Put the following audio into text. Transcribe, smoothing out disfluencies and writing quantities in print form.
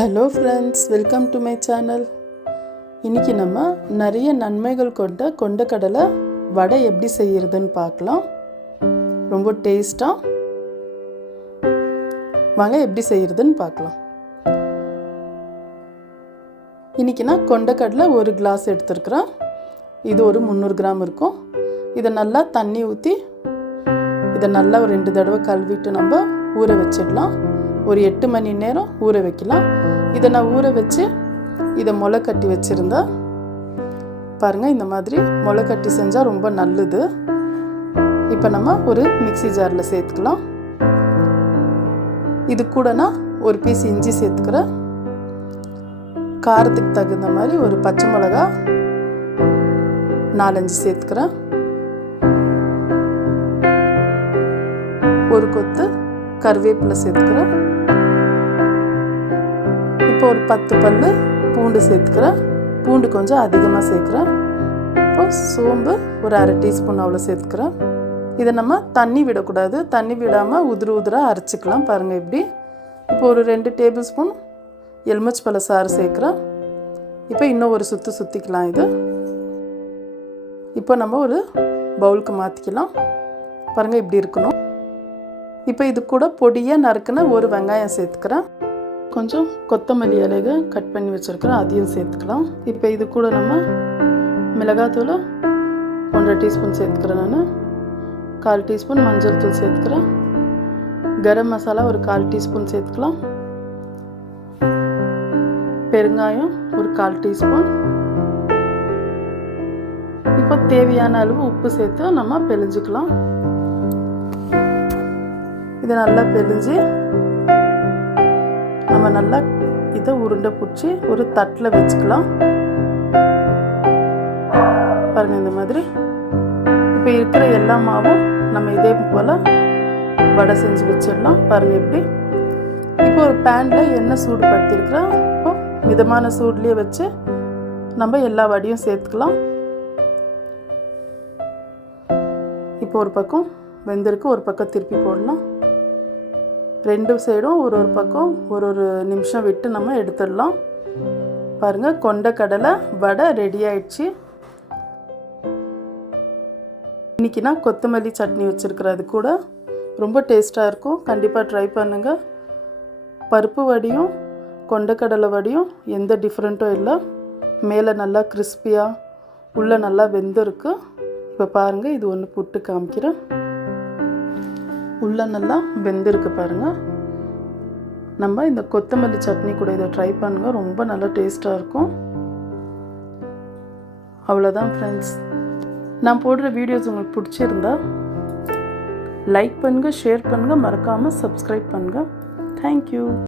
Hello friends, welcome to my channel. இன்றைக்கி நம்ம நிறைய நன்மைகள் கொண்ட கொண்டக்கடலை வடை எப்படி செய்கிறதுன்னு பார்க்கலாம். ரொம்ப டேஸ்ட்டாக வாங்க எப்படி செய்கிறதுன்னு பார்க்கலாம். இன்றைக்கி நான் கொண்டக்கடலை ஒரு கிளாஸ் எடுத்துருக்குறேன். இது ஒரு 300 கிராம் இருக்கும். இதை நல்லா தண்ணி ஊற்றி இதை நல்லா ஒரு 2 தடவை கழுவிட்டு நம்ம ஊற வச்சிடலாம். ஒரு 8 மணி நேரம் ஊற வைக்கலாம். இதை நான் ஊற வச்சு இதை முளை கட்டி வச்சுருந்தேன். பாருங்கள், இந்த மாதிரி முளை கட்டி செஞ்சால் ரொம்ப நல்லது. இப்போ நம்ம ஒரு மிக்ஸி ஜாரில் சேர்த்துக்கலாம். இது கூட நான் ஒரு பீஸ் இஞ்சி சேர்த்துக்கிறேன். காரத்துக்கு தகுந்த மாதிரி ஒரு பச்சை மிளகா 4-5 சேர்த்துக்கிறேன். ஒரு கொத்து கருவேப்பிலை சேர்த்துக்கிறேன். இப்போ ஒரு 10 பல்லு பூண்டு சேர்த்துக்கிறேன். பூண்டு கொஞ்சம் அதிகமாக சேர்க்குறேன். இப்போ சோம்பு ஒரு அரை டீஸ்பூன் அவ்வளோ சேர்த்துக்கிறேன். இதை நம்ம தண்ணி விடக்கூடாது. தண்ணி விடாமல் உதிராக அரைச்சிக்கலாம். பாருங்கள் இப்படி. இப்போ ஒரு 2 டேபிள் ஸ்பூன் எலுமிச்சை பழ சாறு சேர்க்குறேன். இப்போ இன்னும் ஒரு சுற்றிக்கலாம். இது இப்போ நம்ம ஒரு பவுலுக்கு மாற்றிக்கலாம். பாருங்கள் இப்படி இருக்கணும். இப்போ இது கூட பொடியாக நறுக்குன ஒரு வெங்காயம் சேர்த்துக்கிறேன். கொஞ்சம் கொத்தமல்லி இலைகள் கட் பண்ணி வச்சுருக்கிறேன், அதையும் சேர்த்துக்கலாம். இப்போ இது கூட நம்ம மிளகாத்தூள் 1.5 டீஸ்பூன் சேர்த்துக்கிறேன். நான் 1/4 டீஸ்பூன் மஞ்சள் தூள் சேர்த்துக்கிறேன். கரம் மசாலா ஒரு 1/4 டீஸ்பூன் சேர்த்துக்கலாம். பெருங்காயம் ஒரு 1/4 டீஸ்பூன். இப்போ தேவையான அளவு உப்பு சேர்த்து நம்ம பிழிஞ்சிக்கலாம். இதை நல்லா பிழிஞ்சு நம்ம நல்லா இதை உருண்டை பிடிச்சி ஒரு தட்டில் வச்சுக்கலாம். பாருங்கள் இந்த மாதிரி. இப்போ இருக்கிற எல்லா மாவும் நம்ம இதே போல் வடை செஞ்சு வச்சிடலாம். பாருங்கள் எப்படி. இப்போ ஒரு பேனில் எண்ணெய் சூடு படுத்திருக்கிறோம். இப்போ மிதமான சூட்லேயே வச்சு நம்ம எல்லா வடையும் சேர்த்துக்கலாம். இப்போ ஒரு பக்கம் வெந்திருக்கு, ஒரு பக்கம் திருப்பி போடலாம். 2 சைடும் ஒரு பக்கம் ஒரு நிமிஷம் விட்டு நம்ம எடுத்துடலாம். பாருங்கள், கொண்டக்கடலை வடை ரெடி ஆயிடுச்சு. இன்றைக்கி நான் கொத்தமல்லி சட்னி வச்சுருக்கிறேன். அது கூட ரொம்ப டேஸ்ட்டாக இருக்கும். கண்டிப்பாக ட்ரை பண்ணுங்கள். பருப்பு வடையும் கொண்டக்கடலை வடையும் எந்த டிஃப்ரெண்ட்டும் இல்லை. மேலே நல்லா கிறிஸ்பியாக உள்ளே நல்லா வெந்திருக்கு. இப்போ பாருங்கள், இது ஒன்று புட்டு காமிக்கிறேன். உள்ளே நல்லா வெந்திருக்கு பாருங்கள். நம்ம இந்த கொத்தமல்லி சட்னி கூட இதை ட்ரை பண்ணுங்கள். ரொம்ப நல்லா டேஸ்ட்டாக இருக்கும். அவ்வளோதான் ஃப்ரெண்ட்ஸ். நான் போடுற வீடியோஸ் உங்களுக்கு பிடிச்சிருந்தா லைக் பண்ணுங்கள், ஷேர் பண்ணுங்கள், மறக்காமல் சப்ஸ்கிரைப் பண்ணுங்கள். தேங்க்யூ.